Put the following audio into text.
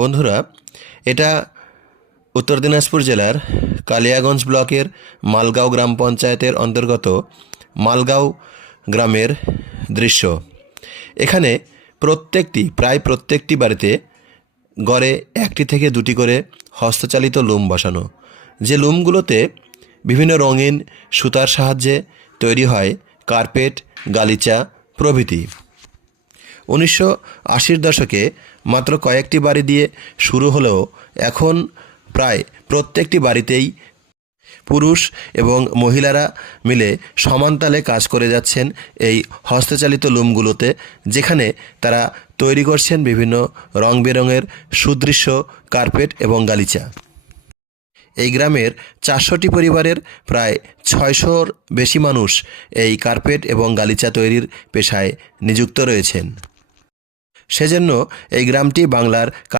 বন্ধুরা, এটা উত্তর দিনাজপুর জেলার কালিয়াগঞ্জ ব্লকের মালগাঁও গ্রাম পঞ্চায়েতের অন্তর্গত মালগাঁও গ্রামের দৃশ্য। এখানে প্রায় প্রত্যেকটি বাড়িতে গড়ে একটি থেকে দুটি করে হস্তচালিত লুম বসানো, যে লুমগুলোতে বিভিন্ন রঙিন সুতার সাহায্যে তৈরি হয় কার্পেট, গালিচা প্রভৃতি। 1980-র দশকে মাত্র কয়েকটি বাড়ি দিয়ে শুরু হলেও এখন প্রায় প্রত্যেকটি বাড়িতেই পুরুষ এবং মহিলারা মিলে সমানতালে কাজ করে যাচ্ছেন এই হস্তচালিত লুমগুলোতে, যেখানে তারা তৈরি করছেন বিভিন্ন রং বেরঙের সুদৃশ্য কার্পেট এবং গালিচা। এই গ্রামের 400টি পরিবারের প্রায় 600-র বেশি মানুষ এই কার্পেট এবং গালিচা তৈরির পেশায় নিযুক্ত রয়েছেন। সেজন্য এই গ্রামটি বাংলার